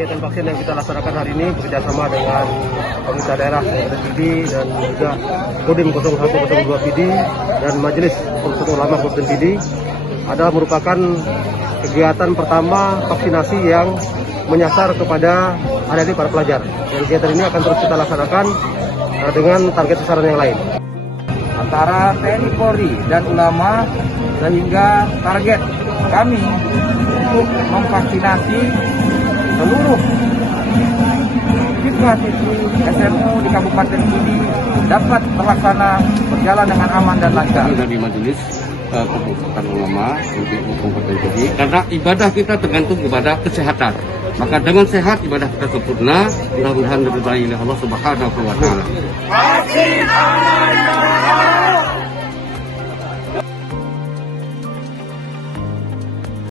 Kegiatan vaksin yang kita laksanakan hari ini bekerjasama dengan pemerintah daerah Pidi dan juga Kodim 0102 Pidi dan Majelis Pemusatan Ulama Kabupaten Pidi adalah merupakan kegiatan pertama vaksinasi yang menyasar kepada adik-adik para pelajar. Dan kegiatan ini akan terus kita laksanakan dengan target sasaran yang lain. Antara TNI Polri dan ulama sehingga target kami untuk memvaksinasi seluruh siswa-siswi SMU di Kabupaten Pidi dapat terlaksana berjalan dengan aman dan lancar. Dari Majelis Pemusatan Ulama untuk Kabupaten Pidi, karena ibadah kita tergantung kepada kesehatan. Maka dengan sehat ibadah kita sempurna. Mudah-mudahan diridhai oleh Allah Subhanahu wa Ta'ala.